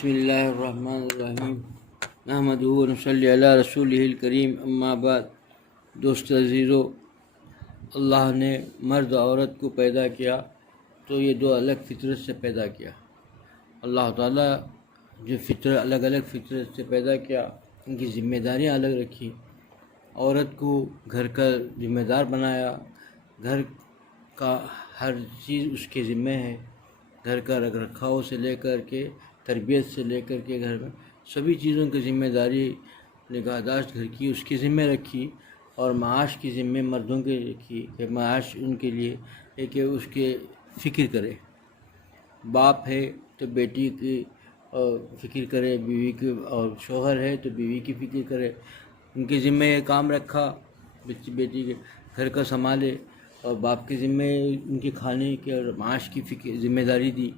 بسم اللہ الرحمن الرحیم نحمدہ و نصلی علی رسولہ الکریم اما بعد۔ دوست عزیزو، اللہ نے مرد و عورت کو پیدا کیا تو یہ دو الگ فطرت سے پیدا کیا۔ اللہ تعالیٰ جو الگ الگ فطرت سے پیدا کیا، ان کی ذمہ داریاں الگ رکھی۔ عورت کو گھر کا ذمہ دار بنایا، گھر کا ہر چیز اس کے ذمہ ہے، گھر کا رکھ رکھاؤ سے لے کر کے تربیت سے لے کر کے گھر میں سبھی چیزوں کی ذمہ داری نگہداشت گھر کی اس کے ذمہ رکھی، اور معاش کی ذمہ مردوں کے رکھی کہ معاش ان کے لیے ہے کہ اس کے فکر کرے۔ باپ ہے تو بیٹی کی فکر کرے، بیوی کی، اور شوہر ہے تو بیوی کی فکر کرے۔ ان کے ذمہ یہ کام رکھا، بیٹی کے گھر کا سنبھالے، اور باپ کے ذمہ ان کے کھانے کے اور معاش کی ذمہ داری دی۔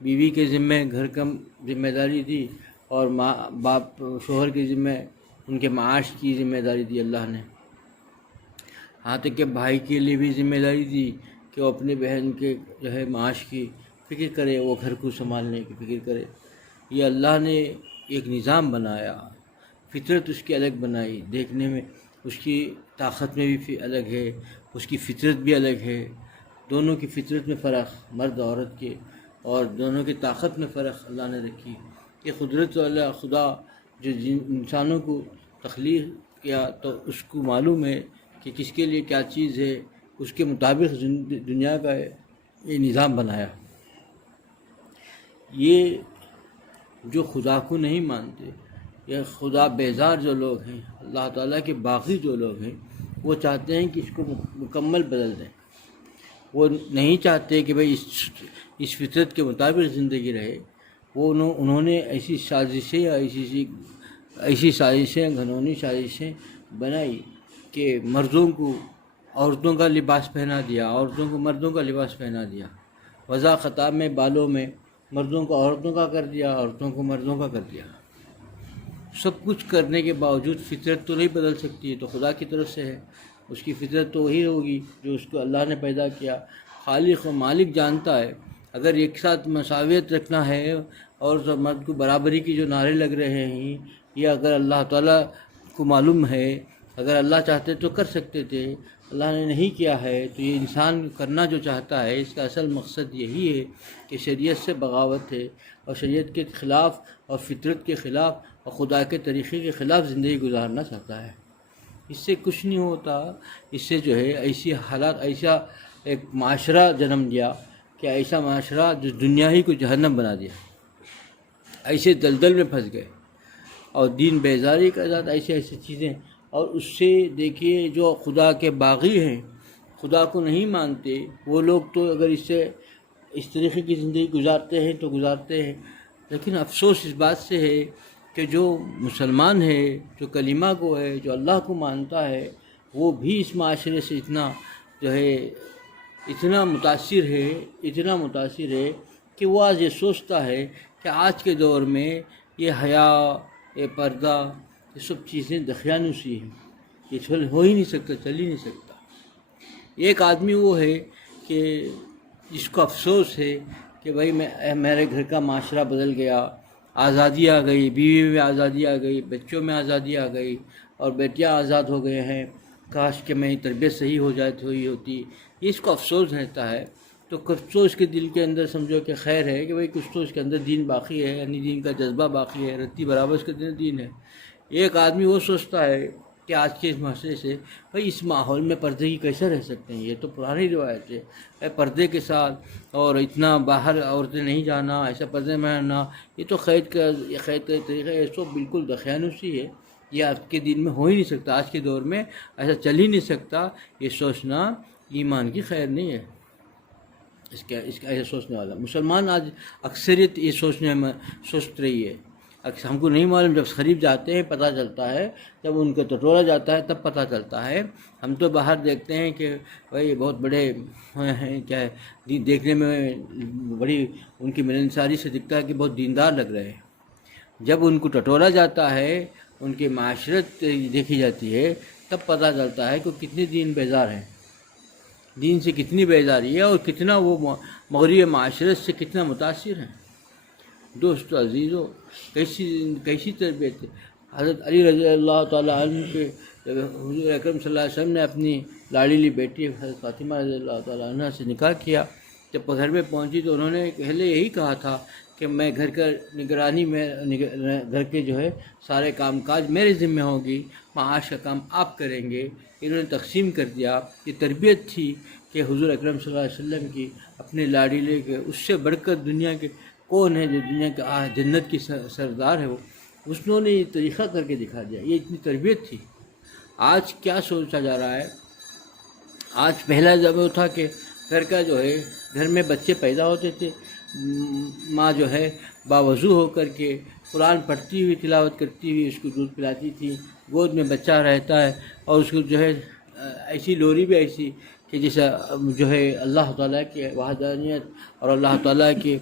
بیوی کے ذمہ گھر کا ذمہ داری دی، اور باپ شوہر کے ذمہ ان کے معاش کی ذمہ داری دی اللہ نے۔ ہاں تک کہ بھائی کے لیے بھی ذمہ داری دی کہ وہ اپنے بہن کے جو ہے معاش کی فکر کرے، وہ گھر کو سنبھالنے کی فکر کرے۔ یہ اللہ نے ایک نظام بنایا، فطرت اس کی الگ بنائی، دیکھنے میں اس کی طاقت میں بھی الگ ہے، اس کی فطرت بھی الگ ہے۔ دونوں کی فطرت میں فرق، مرد عورت کے، اور دونوں کی طاقت میں فرق اللہ نے رکھی۔ یہ قدرت والا خدا جو انسانوں کو تخلیق کیا تو اس کو معلوم ہے کہ کس کے لیے کیا چیز ہے، اس کے مطابق دنیا کا یہ نظام بنایا۔ یہ جو خدا کو نہیں مانتے، یہ خدا بیزار جو لوگ ہیں، اللہ تعالیٰ کے باغی جو لوگ ہیں، وہ چاہتے ہیں کہ اس کو مکمل بدل دیں۔ وہ نہیں چاہتے کہ بھئی اس فطرت کے مطابق زندگی رہے۔ انہوں نے ایسی سازشیں، ایسی سازشیں، گھنونی سازشیں بنائی کہ مردوں کو عورتوں کا لباس پہنا دیا، عورتوں کو مردوں کا لباس پہنا دیا، وضع خطاب میں بالوں میں مردوں کو عورتوں کا کر دیا، عورتوں کو مردوں کا کر دیا۔ سب کچھ کرنے کے باوجود فطرت تو نہیں بدل سکتی، ہے تو خدا کی طرف سے ہے۔ اس کی فطرت تو وہی ہوگی جو اس کو اللہ نے پیدا کیا۔ خالق و مالک جانتا ہے، اگر ایک ساتھ مساویت رکھنا ہے اور مرد کو برابری کی جو نعرے لگ رہے ہیں، یہ اگر اللہ تعالیٰ کو معلوم ہے، اگر اللہ چاہتے تو کر سکتے تھے، اللہ نے نہیں کیا ہے، تو یہ انسان کرنا جو چاہتا ہے اس کا اصل مقصد یہی ہے کہ شریعت سے بغاوت ہے، اور شریعت کے خلاف اور فطرت کے خلاف اور خدا کے طریقے کے خلاف زندگی گزارنا چاہتا ہے۔ اس سے کچھ نہیں ہوتا، اس سے جو ہے ایسی حالات، ایسا ایک معاشرہ جنم دیا کہ ایسا معاشرہ جو دنیا ہی کو جہنم بنا دیا، ایسے دلدل میں پھنس گئے، اور دین بیزاری کے ساتھ ایسی چیزیں۔ اور اس سے دیکھیے جو خدا کے باغی ہیں، خدا کو نہیں مانتے، وہ لوگ تو اگر اس طریقے کی زندگی گزارتے ہیں تو گزارتے ہیں، لیکن افسوس اس بات سے ہے کہ جو مسلمان ہے، جو کلمہ کو ہے، جو اللہ کو مانتا ہے، وہ بھی اس معاشرے سے اتنا متاثر ہے کہ وہ آج یہ سوچتا ہے کہ آج کے دور میں یہ حیا، یہ پردہ، یہ سب چیزیں دخیانوسی ہیں، یہ ہو ہی نہیں سکتا، چل ہی نہیں سکتا۔ ایک آدمی وہ ہے کہ جس کو افسوس ہے کہ بھائی میرے گھر کا معاشرہ بدل گیا، آزادی آ گئی، بیوی میں آزادی آ گئی، بچوں میں آزادی آ گئی، اور بیٹیاں آزاد ہو گئے ہیں، کاش کہ میری تربیت صحیح ہوتی۔ اس کو افسوس رہتا ہے، تو کچھ تو اس کے دل کے اندر سمجھو کہ خیر ہے کہ بھائی کچھ تو اس کے اندر دین باقی ہے، یعنی دین کا جذبہ باقی ہے، رتی برابر اس کے اندر دین ہے۔ ایک آدمی وہ سوچتا ہے کہ آج کے اس معاشرے سے بھائی اس ماحول میں پردے کی کیسے رہ سکتے ہیں، یہ تو پرانی روایت ہے، پردے کے ساتھ اور اتنا باہر عورتیں نہیں جانا، ایسا پردے میں رہنا، یہ تو قید کا طریقہ ہے، یہ سب بالکل دخیانوسی ہے، یہ آج کے دن میں ہو ہی نہیں سکتا، آج کے دور میں ایسا چل ہی نہیں سکتا۔ یہ سوچنا ایمان کی خیر نہیں ہے، اس کا ایسا سوچنے والا مسلمان آج اکثریت یہ سوچ رہی ہے۔ ہم کو نہیں معلوم، جب قریب جاتے ہیں پتہ چلتا ہے، جب ان کا ٹٹولا جاتا ہے تب پتہ چلتا ہے۔ ہم تو باہر دیکھتے ہیں کہ بھائی بہت بڑے ہیں، کیا ہے، دیکھنے میں بڑی ان کی ملنساری سے دکھتا ہے کہ بہت دیندار لگ رہے ہیں۔ جب ان کو ٹٹولا جاتا ہے، ان کی معاشرت دیکھی جاتی ہے، تب پتہ چلتا ہے کہ کتنے دین بیزار ہیں، دین سے کتنی بیزاری ہے، اور کتنا وہ مغربی معاشرت سے کتنا متاثر ہیں۔ دوست عزیزوں، کیسی تربیت ہے۔ حضرت علی رضی اللہ تعالیٰ عنہ کے جب حضور اکرم صلی اللہ علیہ وسلم نے اپنی لاڑیلی بیٹی حضرت فاطمہ رضی اللہ تعالیٰ عنہ سے نکاح کیا، جب گھر میں پہنچی تو انہوں نے پہلے یہی کہا تھا کہ میں گھر کا نگرانی میں گھر کے جو ہے سارے کام کاج میرے ذمہ ہوگی، معاش کا کام آپ کریں گے۔ انہوں نے تقسیم کر دیا۔ یہ تربیت تھی کہ حضور اکرم صلی اللہ علیہ وسلم کی اپنے لاڑیلے کے، اس سے بڑھ کر دنیا کے کون ہے جو دنیا کا جنت کی سردار ہے، وہ انہوں نے یہ طریقہ کر کے دکھا دیا۔ یہ اتنی تربیت تھی۔ آج کیا سوچا جا رہا ہے؟ آج پہلا جب وہ تھا کہ گھر کا جو ہے، گھر میں بچے پیدا ہوتے تھے، ماں جو ہے باوضو ہو کر کے قرآن پڑھتی ہوئی تلاوت کرتی ہوئی اس کو دودھ پلاتی تھی، گود میں بچہ رہتا ہے، اور اس کو جو ہے ایسی لوری بھی ایسی کہ جیسا جو ہے اللہ تعالیٰ کی وحدانیت اور اللہ تعالیٰ کی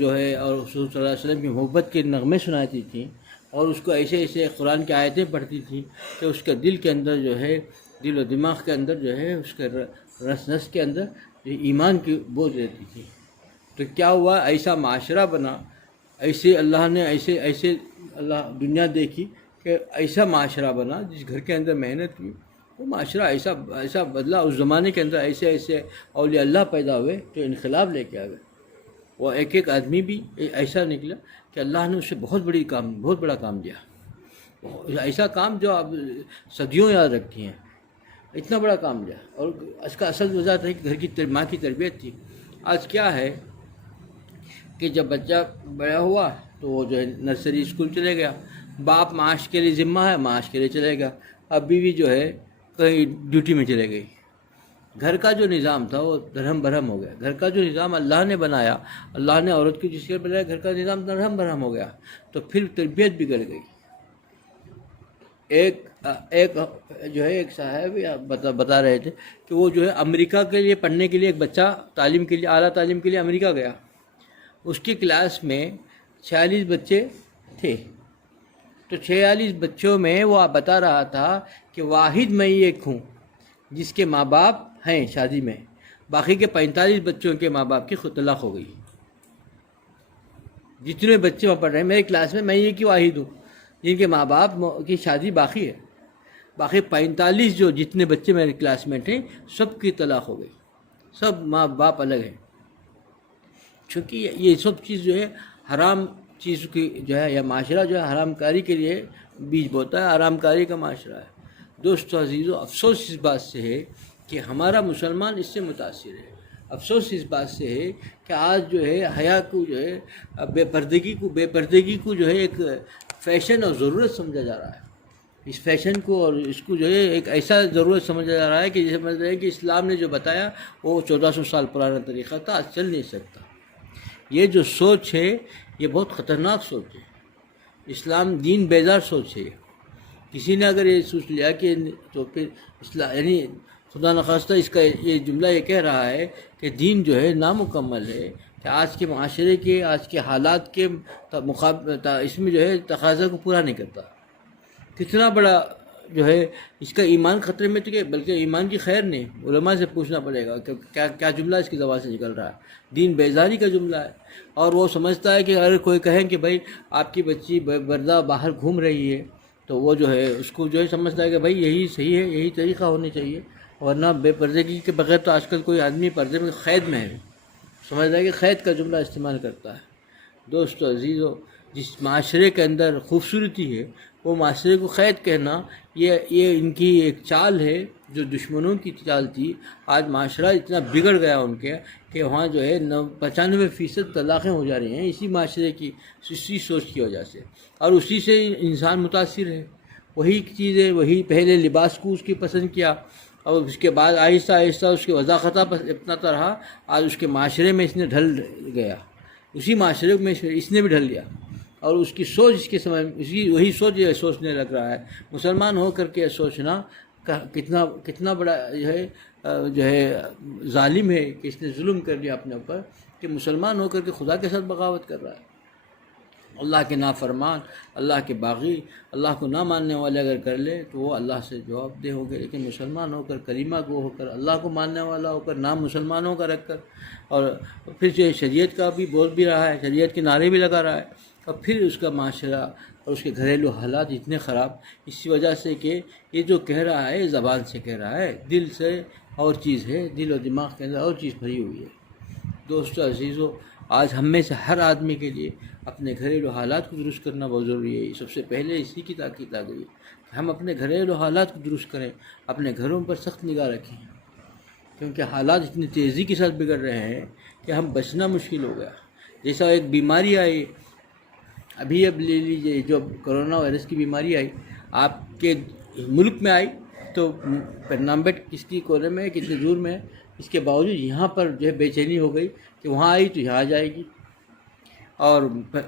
جو ہے اور رسول صلی اللہ علیہ وسلم کی محبت کے نغمے سناتی تھیں، اور اس کو ایسے قرآن کی آیتیں پڑھتی تھیں کہ اس کا دل کے اندر جو ہے، دل و دماغ کے اندر جو ہے، اس کے رس نس کے اندر ایمان کی بوجھ رہتی تھی۔ تو کیا ہوا؟ ایسا معاشرہ بنا، ایسے اللہ نے ایسے اللہ دنیا دیکھی کہ ایسا معاشرہ بنا جس گھر کے اندر محنت کی، وہ معاشرہ ایسا بدلا۔ اس زمانے کے اندر ایسے اولیاء اللہ پیدا ہوئے جو انقلاب لے کے آ گئے۔ وہ ایک آدمی بھی ایسا نکلا کہ اللہ نے اسے بہت بڑا کام دیا، ایسا کام جو آپ صدیوں یاد رکھتی ہیں، اتنا بڑا کام دیا۔ اور اس کا اصل وجہ ہے کہ گھر کی ماں کی تربیت تھی۔ آج کیا ہے کہ جب بچہ بڑا ہوا تو وہ جو ہے نرسری اسکول چلے گیا، باپ معاش کے لیے ذمہ ہے، معاش کے لیے چلے گا، اب بیوی جو ہے کہیں ڈیوٹی میں چلے گئی۔ گھر کا جو نظام تھا وہ درہم برہم ہو گیا۔ گھر کا جو نظام اللہ نے بنایا، اللہ نے عورت کو جس کے بنایا، گھر کا نظام درہم برہم ہو گیا، تو پھر تربیت بگڑ گئی۔ ایک جو ہے ایک صاحب بتا رہے تھے کہ وہ جو ہے امریکہ کے لیے پڑھنے کے لیے، ایک بچہ تعلیم کے لیے، اعلیٰ تعلیم کے لیے امریکہ گیا۔ اس کی کلاس میں 46 بچے تھے، تو 46 بچوں میں وہ بتا رہا تھا کہ واحد میں ایک ہوں جس کے ماں باپ ہیں شادی میں، باقی کے 45 بچوں کے ماں باپ کی خود طلاق ہو گئی۔ جتنے بچے وہاں پڑھ رہے ہیں میری کلاس میں ایک ہی واحد ہوں جن کے ماں باپ کی شادی باقی ہے، باقی 45 جتنے بچے میرے کلاس میٹ ہیں سب کی طلاق ہو گئی، سب ماں باپ الگ ہیں۔ چونکہ یہ سب چیز جو ہے حرام چیز کی جو ہے، یا معاشرہ جو ہے حرام کاری کے لیے بیج بوتا ہے، حرام کاری کا معاشرہ ہے۔ دوستو عزیزو، افسوس اس بات سے ہے کہ ہمارا مسلمان اس سے متاثر ہے۔ افسوس اس بات سے ہے کہ آج جو ہے حیا کو جو ہے بے پردگی کو جو ہے ایک فیشن اور ضرورت سمجھا جا رہا ہے۔ اس فیشن کو اور اس کو جو ہے ایک ایسا ضرورت سمجھا جا رہا ہے کہ جیسے سمجھ رہے ہیں کہ اسلام نے جو بتایا وہ 1400 سال پرانا طریقہ تھا، آج چل نہیں سکتا۔ یہ جو سوچ ہے یہ بہت خطرناک سوچ ہے۔ اسلام دین بیدار سوچ ہے۔ کسی نے اگر یہ سوچ لیا کہ تو پھر اسلام یعنی خدا نخواستہ اس کا یہ جملہ یہ کہہ رہا ہے کہ دین جو ہے نامکمل ہے، کہ آج کے معاشرے کے، آج کے حالات کے اس میں جو ہے تقاضا کو پورا نہیں کرتا۔ کتنا بڑا جو ہے اس کا ایمان خطرے میں، تو کہ بلکہ ایمان کی خیر نہیں، علماء سے پوچھنا پڑے گا کہ کیا جملہ اس کی زبان سے نکل رہا ہے۔ دین بیزاری کا جملہ ہے، اور وہ سمجھتا ہے کہ اگر کوئی کہیں کہ بھائی آپ کی بچی بردہ باہر گھوم رہی ہے تو وہ جو ہے اس کو جو ہے سمجھتا ہے کہ بھائی یہی صحیح ہے، یہی طریقہ ہونا چاہیے، ورنہ بے پردگی کے بغیر تو آج کل کوئی آدمی پردے میں قید میں ہے، سمجھتا ہے کہ قید کا جملہ استعمال کرتا ہے۔ دوستو عزیزو، جس معاشرے کے اندر خوبصورتی ہے وہ معاشرے کو قید کہنا، یہ ان کی ایک چال ہے جو دشمنوں کی چال تھی۔ آج معاشرہ اتنا بگڑ گیا ان کے کہ وہاں جو ہے 95% طلاقیں ہو جا رہی ہیں اسی معاشرے کی، اسی سوچ کی وجہ سے، اور اسی سے انسان متاثر ہے۔ وہی چیزیں، وہی پہلے لباس کو اس کی پسند کیا، اور اس کے بعد آہستہ آہستہ اس کی وضاحت اپناتا رہا، آج اس کے معاشرے میں اس نے ڈھل گیا، اسی معاشرے میں اس نے بھی ڈھل لیا، اور اس کی سوچ اس کے سمجھ وہی سوچ یہ سوچنے لگ رہا ہے۔ مسلمان ہو کر کے سوچنا کتنا بڑا جو ہے ظالم ہے کہ اس نے ظلم کر لیا اپنے اوپر، کہ مسلمان ہو کر کے خدا کے ساتھ بغاوت کر رہا ہے۔ اللہ کے نافرمان، اللہ کے باغی، اللہ کو نہ ماننے والے اگر کر لے تو وہ اللہ سے جواب دہ ہو گئے، لیکن مسلمان ہو کر، کلمہ گو ہو کر، اللہ کو ماننے والا ہو کر، نام مسلمانوں کا رکھ کر، اور پھر جو شریعت کا بھی بول بھی رہا ہے، شریعت کے نعرے بھی لگا رہا ہے، اور پھر اس کا معاشرہ اور اس کے گھریلو حالات اتنے خراب، اسی وجہ سے کہ یہ جو کہہ رہا ہے زبان سے کہہ رہا ہے، دل سے اور چیز ہے، دل و دماغ کے اندر اور چیز بھری ہوئی ہے۔ دوستو عزیزو، آج ہم میں سے ہر آدمی کے لیے اپنے گھریلو حالات کو درست کرنا بہت ضروری ہے۔ سب سے پہلے اسی کی تاکید آ گئی ہے کہ ہم اپنے گھریلو حالات کو درست کریں، اپنے گھروں پر سخت نگاہ رکھیں، کیونکہ حالات اتنی تیزی کے ساتھ بگڑ رہے ہیں کہ ہم بچنا مشکل ہو گیا۔ جیسا ایک بیماری آئی، اب لے لیجیے، جو کرونا وائرس کی بیماری آئی آپ کے ملک میں آئی، تو پرنامبٹ کس کی کونے میں ہے، کتنے دور میں ہے، اس کے باوجود یہاں پر جو ہے بے چینی ہو گئی کہ وہاں آئی تو یہاں آ جائے گی، اور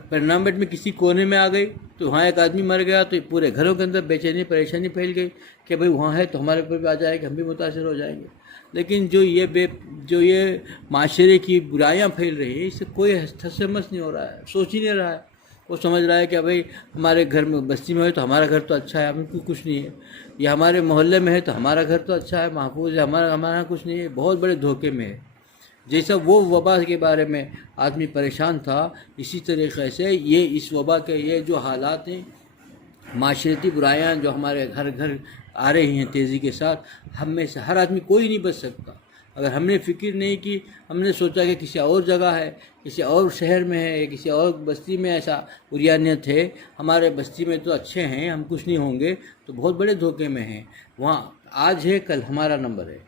پرنامبٹ میں کسی کونے میں آ گئی تو وہاں ایک آدمی مر گیا تو پورے گھروں کے اندر بے چینی پریشانی پھیل گئی کہ بھئی وہاں ہے تو ہمارے اوپر بھی آ جائے گا، ہم بھی متاثر ہو جائیں گے۔ لیکن جو یہ معاشرے کی برائیاں پھیل رہی ہیں، اس سے کوئی حس مس نہیں ہو رہا ہے، سوچ ہی نہیں رہا ہے۔ وہ سمجھ رہا ہے کہ بھئی ہمارے گھر میں بستی میں ہے تو ہمارا گھر تو اچھا ہے، ہم کو کچھ نہیں ہے، یا ہمارے محلے میں ہے تو ہمارا گھر تو اچھا ہے، محفوظ ہے، ہمارا کچھ نہیں ہے۔ بہت بڑے دھوکے میں ہے۔ جیسا وہ وبا کے بارے میں آدمی پریشان تھا، اسی طریقے سے یہ اس وبا کے یہ جو حالات ہیں، معاشرتی برائیاں جو ہمارے گھر گھر آ رہی ہیں تیزی کے ساتھ، ہم میں سے ہر آدمی کوئی نہیں بچ سکتا۔ اگر ہم نے فکر نہیں کی، ہم نے سوچا کہ کسی اور جگہ ہے، کسی اور شہر میں ہے، کسی اور بستی میں ایسا بریانیت ہے، ہمارے بستی میں تو اچھے ہیں، ہم کچھ نہیں ہوں گے، تو بہت بڑے دھوکے میں ہیں۔ وہاں آج ہے کل ہمارا نمبر ہے،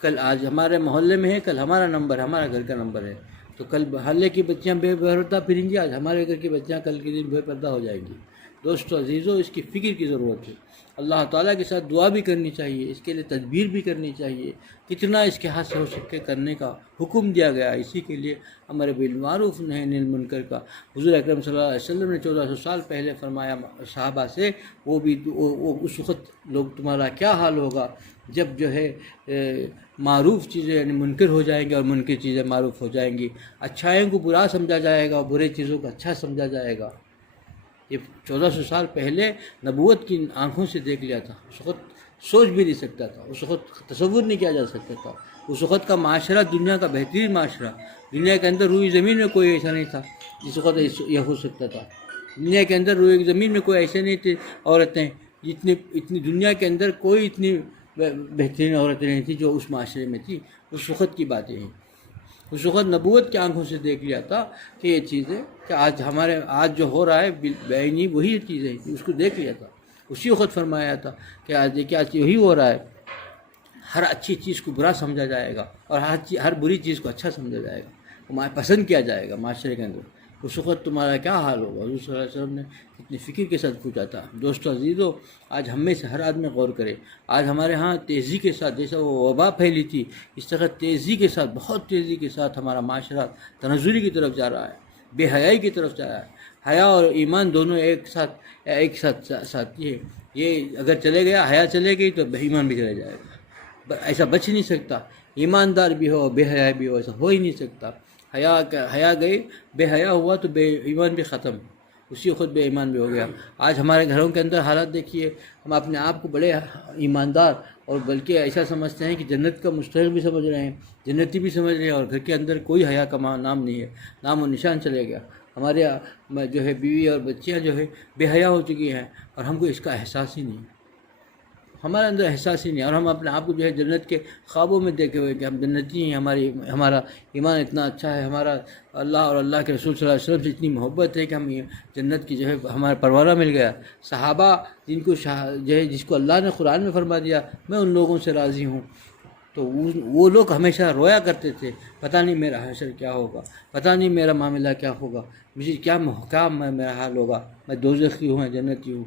کل آج ہمارے محلے میں ہے، کل ہمارا نمبر ہے، ہمارا گھر کا نمبر ہے، تو کل محلے کی بچیاں بے پردہ پھریں گی، آج ہمارے گھر کی بچیاں کل کے دن بے پردہ ہو جائیں گی۔ دوستو عزیزو، اس کی فکر کی ضرورت ہے۔ اللہ تعالیٰ کے ساتھ دعا بھی کرنی چاہیے، اس کے لیے تدبیر بھی کرنی چاہیے، کتنا اس کے ہاتھ سے ہو سکے کرنے کا حکم دیا گیا۔ اسی کے لیے امر بالمعروف نہی عن المنکر کا حضور اکرم صلی اللہ علیہ وسلم نے 1400 سال پہلے فرمایا صحابہ سے، وہ اس وقت لوگ تمہارا کیا حال ہوگا جب جو ہے معروف چیزیں یعنی منکر ہو جائیں گے اور منکر چیزیں معروف ہو جائیں گی، اچھائیوں کو برا سمجھا جائے گا اور برے چیزوں کو اچھا سمجھا جائے گا۔ یہ 1400 سال پہلے نبوت کی آنکھوں سے دیکھ لیا تھا، اس وقت سوچ بھی نہیں سکتا تھا، اس وقت تصور نہیں کیا جا سکتا تھا۔ اس وقت کا معاشرہ دنیا کا بہترین معاشرہ، دنیا کے اندر روئی زمین میں کوئی ایسا نہیں تھا جس وقت یہ ہو سکتا تھا۔ دنیا کے اندر روئی زمین میں کوئی ایسے نہیں تھے عورتیں، اتنی دنیا کے اندر کوئی اتنی بہترین عورتیں نہیں تھیں جو اس معاشرے میں تھی۔ اس وقت کی باتیں ہیں، اس وقت نبوت کی آنکھوں سے دیکھ لیا تھا کہ یہ چیزیں کہ آج جو ہو رہا ہے بعینی وہی چیزیں اس کو دیکھ لیا تھا، اسی وقت فرمایا تھا کہ آج دیکھیں آج یہی ہو رہا ہے، ہر اچھی چیز کو برا سمجھا جائے گا اور ہر بری چیز کو اچھا سمجھا جائے گا، پسند کیا جائے گا معاشرے کے اندر۔ اس وقت تمہارا کیا حال ہوگا؟ حضور صلی اللہ علیہ وسلم نے کتنی فکر کے ساتھ پوچھا تھا۔ دوستو عزیزو، آج ہم میں سے ہر آدمی غور کرے، آج ہمارے ہاں تیزی کے ساتھ جیسا وہ وبا پھیلی تھی، اس طرح تیزی کے ساتھ، بہت تیزی کے ساتھ ہمارا معاشرہ تنزلی کی طرف جا رہا ہے، بے حیائی کی طرف جا رہا ہے۔ حیا اور ایمان دونوں ایک ساتھ ساتھی ہے، یہ اگر چلے گیا، حیا چلے گئی تو ایمان بھی چلے جائے گا، ایسا بچ نہیں سکتا۔ ایماندار بھی ہو، بے حیا بھی ہو، ایسا ہو ہی نہیں سکتا۔ حیا گئی، بے حیا ہوا تو بے ایمان بھی ختم، اسی وقت بے ایمان بھی ہو گیا۔ آج ہمارے گھروں کے اندر حالات دیکھیے، ہم اپنے آپ کو بڑے ایماندار اور بلکہ ایسا سمجھتے ہیں کہ جنت کا مستحق بھی سمجھ رہے ہیں، جنتی بھی سمجھ رہے ہیں، اور گھر کے اندر کوئی حیا کا نام نہیں ہے، نام و نشان چلے گیا۔ ہمارے جو ہے بیوی اور بچیاں جو ہے بے حیا ہو چکی ہیں اور ہم کو اس کا احساس ہی نہیں ہے، ہمارے اندر احساس ہی نہیں، اور ہم اپنے آپ کو جو ہے جنت کے خوابوں میں دیکھے ہوئے کہ ہم جنتی ہیں، ہمارا ایمان اتنا اچھا ہے، ہمارا اللہ اور اللہ کے رسول صلی اللہ علیہ وسلم سے اتنی محبت ہے کہ ہم جنت کی جو ہے ہمارا پروانہ مل گیا۔ صحابہ جس کو اللہ نے قرآن میں فرما دیا میں ان لوگوں سے راضی ہوں، تو وہ لوگ ہمیشہ رویا کرتے تھے، پتہ نہیں میرا حشر کیا ہوگا، پتہ نہیں میرا معاملہ کیا ہوگا، مجھے کیا میرا حال ہوگا، میں دوزخی ہوں یا جنتی ہوں،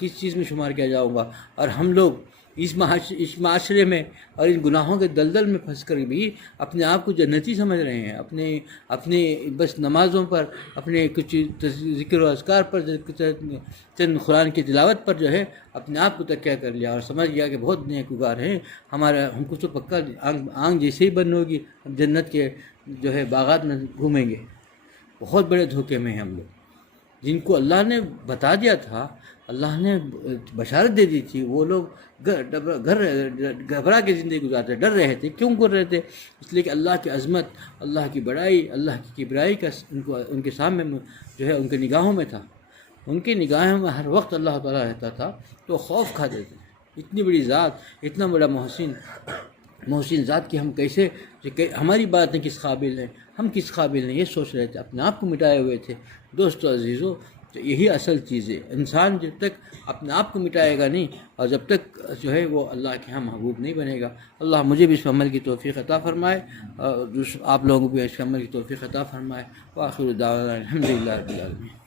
کس چیز میں شمار کیا جاؤں گا۔ اور ہم لوگ اس معاشرے میں اور ان گناہوں کے دلدل میں پھنس کر بھی اپنے آپ کو جنتی سمجھ رہے ہیں، اپنے بس نمازوں پر، اپنے کچھ ذکر و اذکار پر، چند قرآن کی تلاوت پر جو ہے اپنے آپ کو تکیہ کر لیا اور سمجھ گیا کہ بہت نیکوکار ہیں، ہم کو تو پکا آنکھ جیسے ہی بند ہوگی ہم جنت کے جو ہے باغات میں گھومیں گے۔ بہت بڑے دھوکے میں ہیں ہم لوگ۔ جن کو اللہ نے بتا دیا تھا، اللہ نے بشارت دے دی تھی، وہ لوگ گھبرا کے زندگی گزارتے، ڈر رہے تھے. کیوں گر رہے تھے؟ اس لیے کہ اللہ کی عظمت، اللہ کی بڑائی، اللہ کی کبریائی کا ان کے سامنے جو ہے ان کے نگاہوں میں تھا. ان کی نگاہوں میں ہر وقت اللہ تعالیٰ رہتا تھا، تو خوف کھاتے تھے. اتنی بڑی ذات، اتنا بڑا محسن ذات کی ہم کیسے، ہماری باتیں کس قابل ہیں، ہم کس قابل ہیں، یہ سوچ رہے تھے، اپنے آپ کو مٹائے ہوئے تھے. دوستو عزیزو، تو یہی اصل چیز ہے. انسان جب تک اپنے آپ کو مٹائے گا نہیں، اور جب تک جو ہے وہ اللہ کے ہاں محبوب نہیں بنے گا. اللہ مجھے بھی اس عمل کی توفیق عطا فرمائے، اور آپ لوگوں کو بھی اس عمل کی توفیق عطا فرمائے. وآخر دعوانا الحمدللہ رب العالمین.